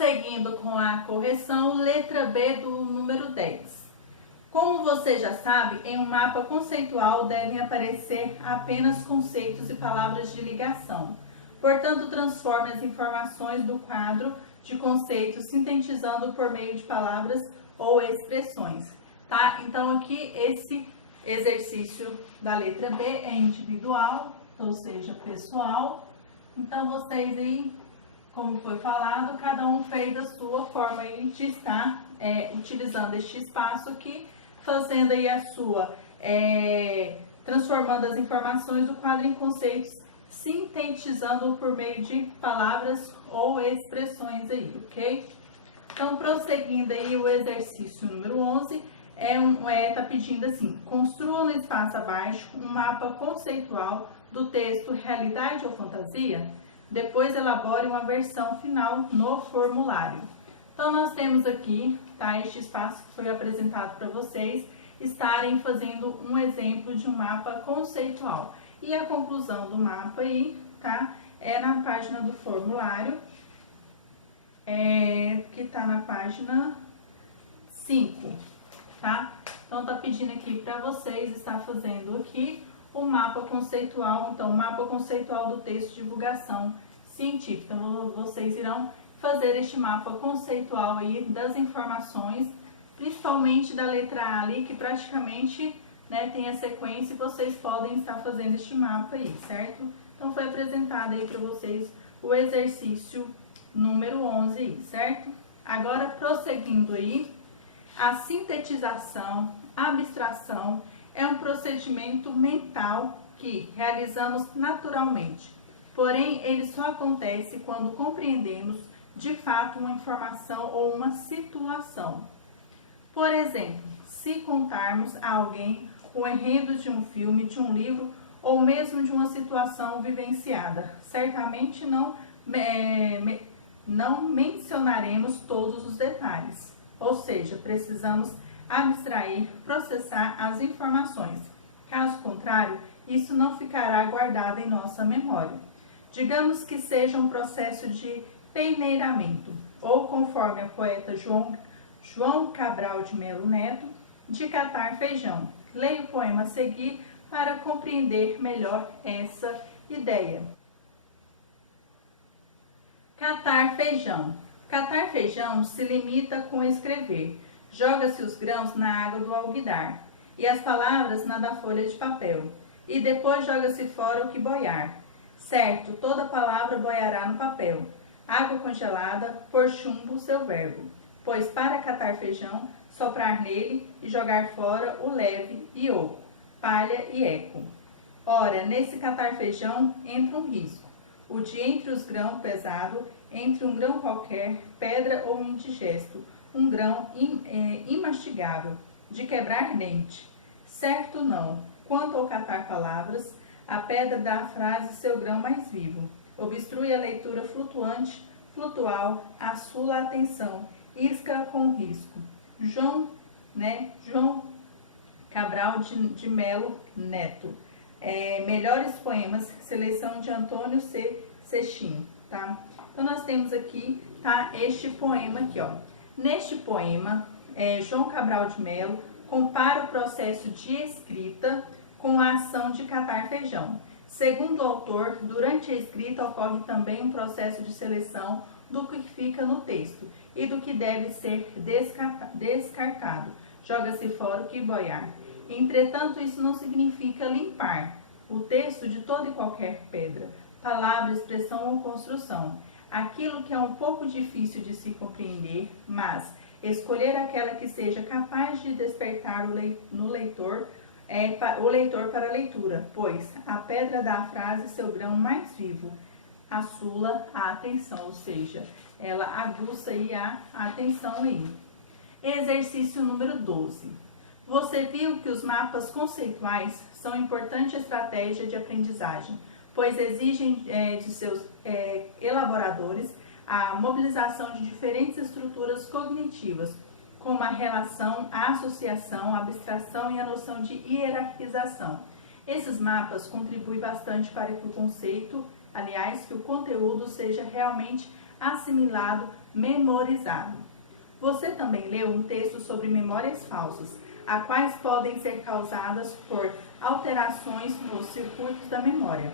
Prosseguindo com a correção, letra B do número 10. Como você já sabe, em um mapa conceitual devem aparecer apenas conceitos e palavras de ligação. Portanto, transforme as informações do quadro de conceitos sintetizando por meio de palavras ou expressões. Tá? Então, aqui esse exercício da letra B é individual, ou seja, pessoal. Então, vocês aí, como foi falado, cada um fez a sua forma aí de estar utilizando este espaço aqui, fazendo aí a sua, transformando as informações do quadro em conceitos, sintetizando por meio de palavras ou expressões aí, ok? Então, prosseguindo aí o exercício número 11, tá pedindo assim: construa no espaço abaixo um mapa conceitual do texto Realidade ou Fantasia? Depois elabore uma versão final no formulário. Então, nós temos aqui, tá, este espaço que foi apresentado para vocês estarem fazendo um exemplo de um mapa conceitual. E a conclusão do mapa aí, tá, é na página do formulário, que tá na página 5, tá? Então, tá pedindo aqui para vocês estar fazendo aqui o mapa conceitual, então, o mapa conceitual do texto de divulgação científica. Então, vocês irão fazer este mapa conceitual aí das informações, principalmente da letra A ali, que praticamente, né, tem a sequência e vocês podem estar fazendo este mapa aí, certo? Então, foi apresentado aí para vocês o exercício número 11 aí, certo? Agora, prosseguindo aí, a sintetização, abstração, é um procedimento mental que realizamos naturalmente, porém ele só acontece quando compreendemos de fato uma informação ou uma situação. Por exemplo, se contarmos a alguém o enredo de um filme, de um livro ou mesmo de uma situação vivenciada, certamente não mencionaremos todos os detalhes, ou seja, precisamos abstrair, processar as informações. Caso contrário, isso não ficará guardado em nossa memória. Digamos que seja um processo de peneiramento, ou conforme a poeta João Cabral de Melo Neto, de catar feijão. Leia o poema a seguir para compreender melhor essa ideia. Catar feijão. Catar feijão se limita com escrever. Joga-se os grãos na água do alguidar, e as palavras na da folha de papel, e depois joga-se fora o que boiar. Certo, toda palavra boiará no papel. Água congelada, por chumbo seu verbo. Pois para catar feijão, soprar nele e jogar fora o leve e oco, palha e eco. Ora, nesse catar feijão entra um risco, o de entre os grãos pesado, entre um grão qualquer, pedra ou indigesto, um grão imastigável, de quebrar dente. Certo não, quanto ao catar palavras, a pedra dá à frase seu grão mais vivo, obstrui a leitura flutuante, flutual, assula a atenção, isca com risco. João Cabral de Melo Neto. Melhores poemas, seleção de Antônio C. Sextin, tá? Então, nós temos aqui, tá, este poema aqui, ó. Neste poema, João Cabral de Melo compara o processo de escrita com a ação de catar feijão. Segundo o autor, durante a escrita ocorre também um processo de seleção do que fica no texto e do que deve ser descartado. Joga-se fora o que boiar. Entretanto, isso não significa limpar o texto de toda e qualquer pedra, palavra, expressão ou construção. Aquilo que é um pouco difícil de se compreender, mas escolher aquela que seja capaz de despertar o leitor para a leitura, pois a pedra dá à frase seu grão mais vivo, assula a atenção, ou seja, ela aguça aí a atenção aí. Exercício número 12. Você viu que os mapas conceituais são importante estratégia de aprendizagem, pois exigem de seus elaboradores a mobilização de diferentes estruturas cognitivas, como a relação, a associação, a abstração e a noção de hierarquização. Esses mapas contribuem bastante para que o conceito, aliás, que o conteúdo seja realmente assimilado memorizado. Você também leu um texto sobre memórias falsas, as quais podem ser causadas por alterações nos circuitos da memória.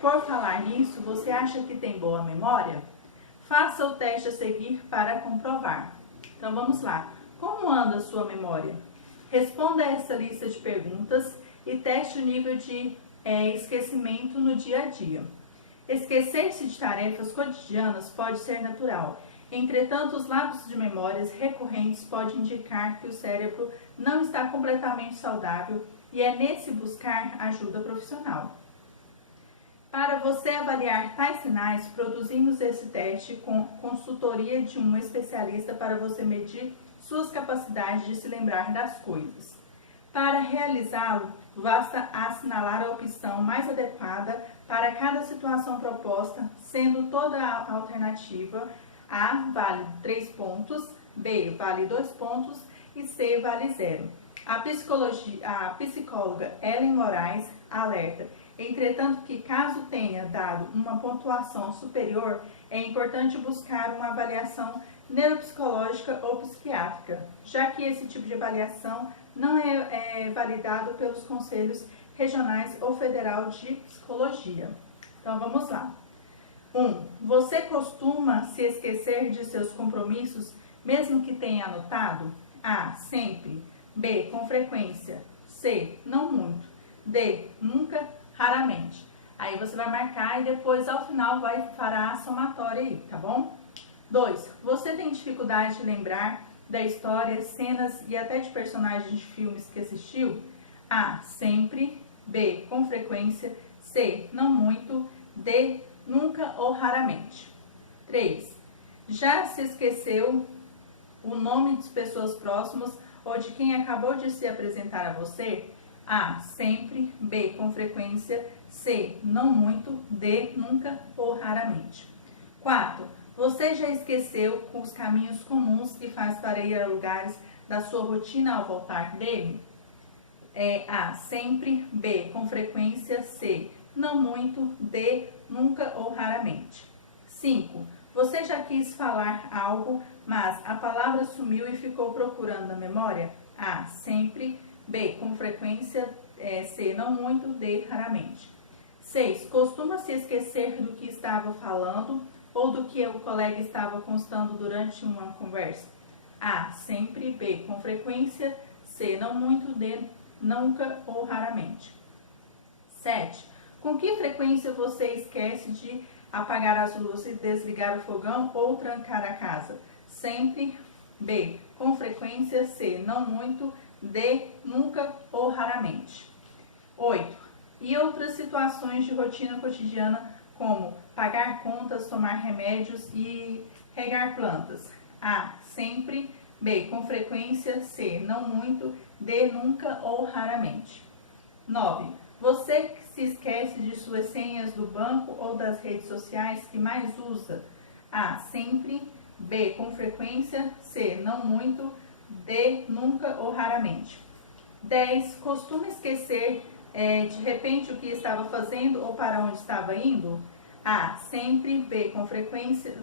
Por falar nisso, você acha que tem boa memória? Faça o teste a seguir para comprovar. Então vamos lá. Como anda a sua memória? Responda a essa lista de perguntas e teste o nível de esquecimento no dia a dia. Esquecer-se de tarefas cotidianas pode ser natural. Entretanto, os lapsos de memórias recorrentes podem indicar que o cérebro não está completamente saudável e é nesse buscar ajuda profissional. Para você avaliar tais sinais, produzimos esse teste com consultoria de um especialista para você medir suas capacidades de se lembrar das coisas. Para realizá-lo, basta assinalar a opção mais adequada para cada situação proposta, sendo toda a alternativa A vale 3 pontos, B vale 2 pontos e C vale 0. A psicóloga Ellen Moraes alerta, entretanto, que caso tenha dado uma pontuação superior, é importante buscar uma avaliação neuropsicológica ou psiquiátrica, já que esse tipo de avaliação não é validado pelos conselhos regionais ou federal de psicologia. Então vamos lá. 1. Você costuma se esquecer de seus compromissos, mesmo que tenha anotado? A. Sempre. B. Com frequência. C. Não muito. D. Nunca, raramente. Aí você vai marcar e depois ao final fará a somatória aí, tá bom? 2. Você tem dificuldade de lembrar da história, cenas e até de personagens de filmes que assistiu? A. Sempre. B. Com frequência. C. Não muito. D. Nunca ou raramente. 3. Já se esqueceu o nome de pessoas próximas ou de quem acabou de se apresentar a você? A. Sempre. B. Com frequência. C. Não muito. D. Nunca ou raramente. 4. Você já esqueceu os caminhos comuns que faz para ir a lugares da sua rotina ao voltar dele? A. Sempre. B. Com frequência. C. Não muito. D. Nunca ou raramente. 5. Você já quis falar algo, mas a palavra sumiu e ficou procurando na memória? A. Sempre. B. Com frequência. C. Não muito. D. Raramente. 6. Costuma se esquecer do que estava falando ou do que o colega estava constando durante uma conversa? A. Sempre. B. Com frequência. C. Não muito. D. Nunca ou raramente. 7. Com que frequência você esquece de apagar as luzes, desligar o fogão ou trancar a casa? Sempre. B. Com frequência. C. Não muito. D. Nunca ou raramente. 8. E outras situações de rotina cotidiana, como pagar contas, tomar remédios e regar plantas? A. Sempre. B. Com frequência. C. Não muito. D. Nunca ou raramente. 9. Você se esquece de suas senhas do banco ou das redes sociais que mais usa? A. Sempre. B. Com frequência. C. Não muito. D. Nunca ou raramente. 10. Costuma esquecer de repente o que estava fazendo ou para onde estava indo? A. Sempre. B. Com frequência.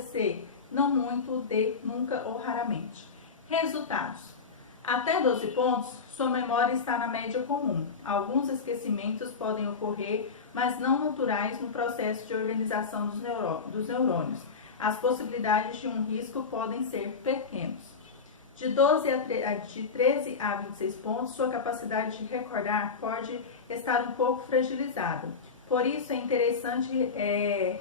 C. Não muito. D. Nunca ou raramente. Resultados. Até 12 pontos, sua memória está na média comum. Alguns esquecimentos podem ocorrer, mas não naturais no processo de organização dos neurônios. As possibilidades de um risco podem ser pequenos. De 13 a 26 pontos, sua capacidade de recordar pode estar um pouco fragilizada. Por isso, é interessante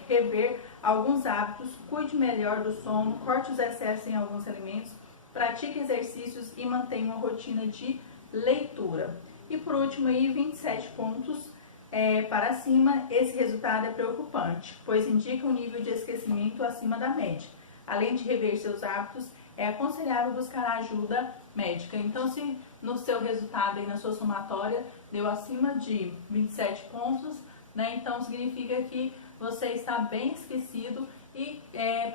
rever alguns hábitos, cuide melhor do sono, corte os excessos em alguns alimentos, pratique exercícios e mantenha uma rotina de leitura. E por último, aí, 27 pontos para cima, esse resultado é preocupante, pois indica um nível de esquecimento acima da média. Além de rever seus hábitos, é aconselhável buscar ajuda médica. Então, se no seu resultado, aí, na sua somatória, deu acima de 27 pontos, né, então significa que você está bem esquecido e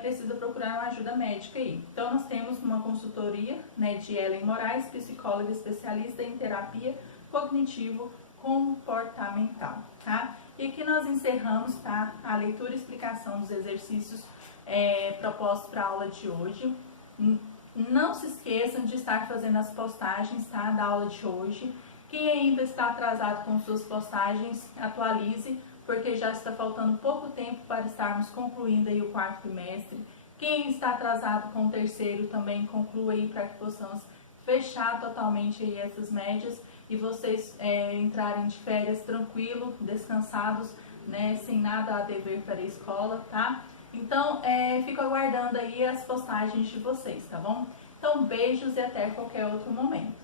precisa procurar uma ajuda médica aí. Então, nós temos uma consultoria, né, de Ellen Moraes, psicóloga especialista em terapia cognitivo-comportamental, tá? E aqui nós encerramos, tá, a leitura e explicação dos exercícios propostos para a aula de hoje. Não se esqueçam de estar fazendo as postagens, tá, da aula de hoje. Quem ainda está atrasado com suas postagens, atualize, porque já está faltando pouco tempo para estarmos concluindo aí o quarto trimestre. Quem está atrasado com o terceiro também conclua aí para que possamos fechar totalmente aí essas médias e vocês entrarem de férias tranquilo, descansados, né, sem nada a dever para a escola, tá? Então, fico aguardando aí as postagens de vocês, tá bom? Então, beijos e até qualquer outro momento.